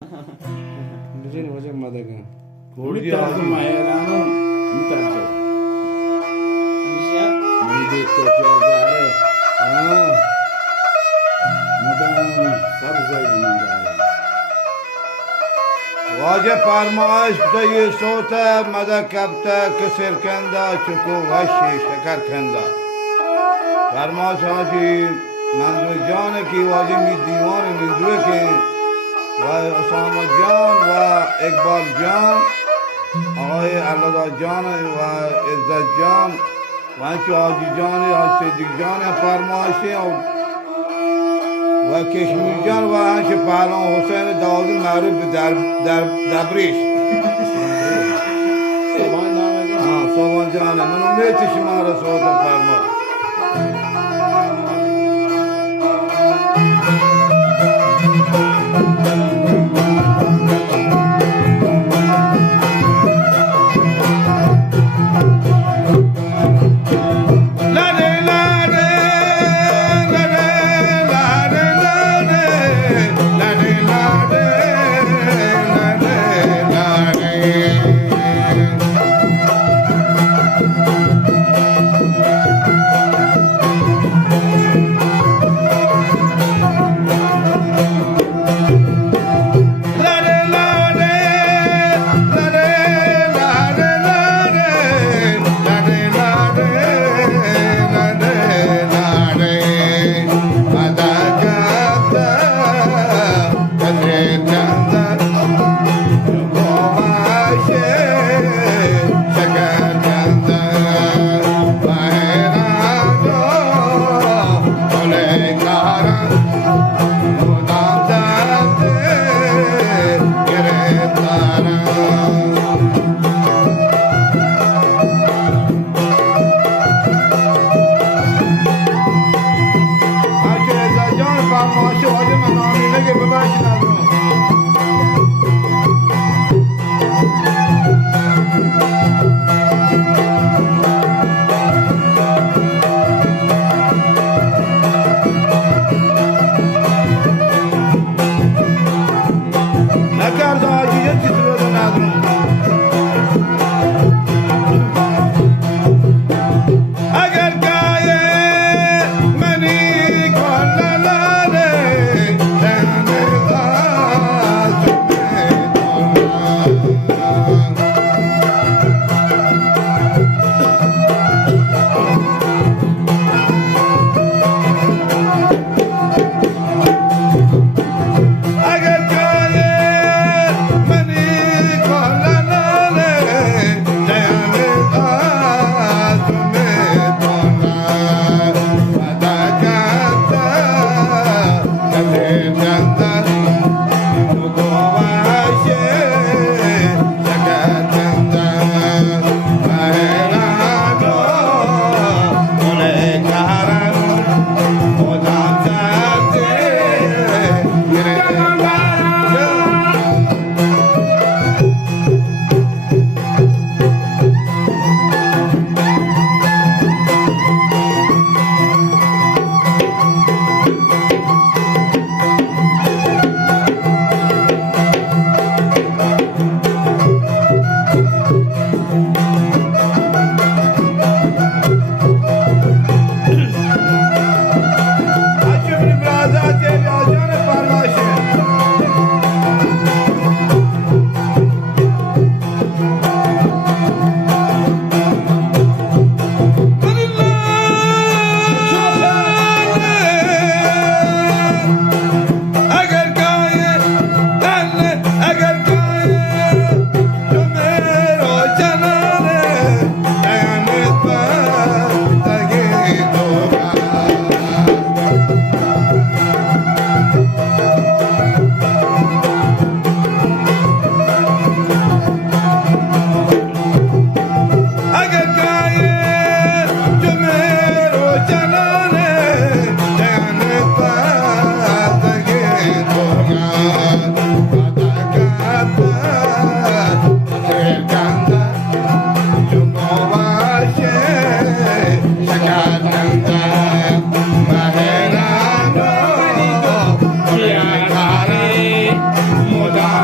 Dijeni hocam madaka. Kurdi ağzım ayağını mutanto. Mide to çazare. Madam sabzay mandare. واجه فرمایش بده یه صوت مده کبته کسر کنده چکو وشی شکر کنده فرمایش حاجی منظور جان کی واجه می دیوان مندوه که و اسامه جان و اقبال جان آقای علدا جان و عزت جان و انچو حاجی جان حاجی صدیق جان فرمایشی و کشمیر جان و انچو پهلوان حسین داودی معروف به دبریش صوبان جانه من امید شما را صوت فرما Moda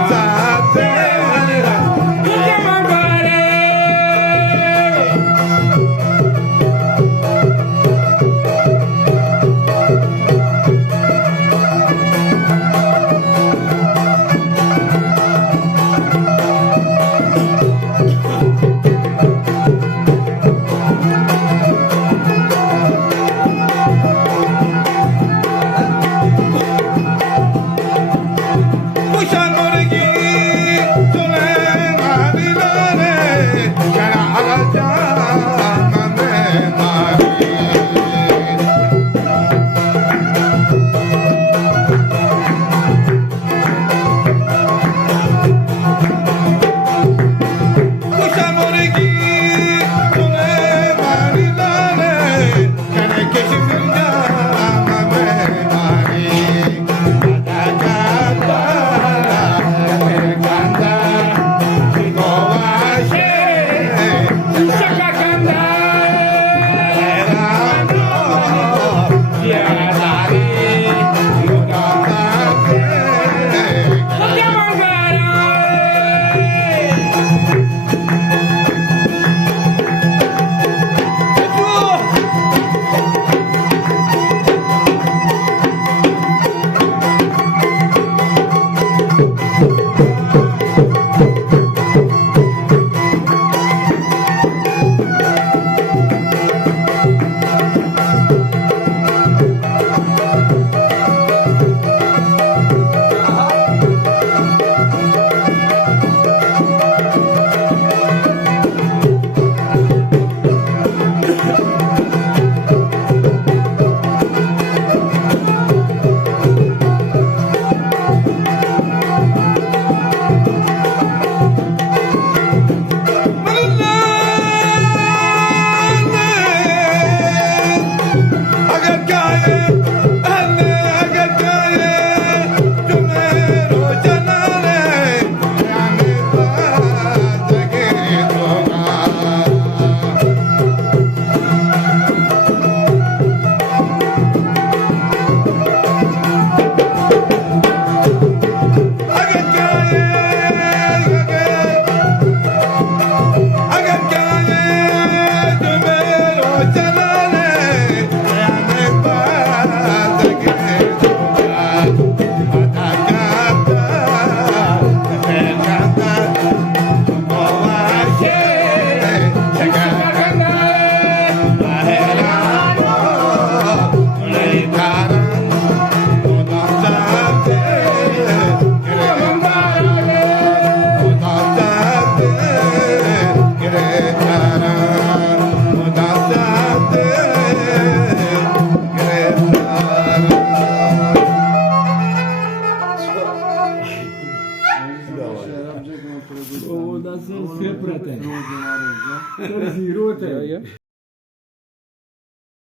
Kuşan morgi Süleyman'ı lale Kara alacağım memari Kuşan morgi Süleyman'ı lale Kara keşifileceğim memari O nasıl sepret है तो जीरो थे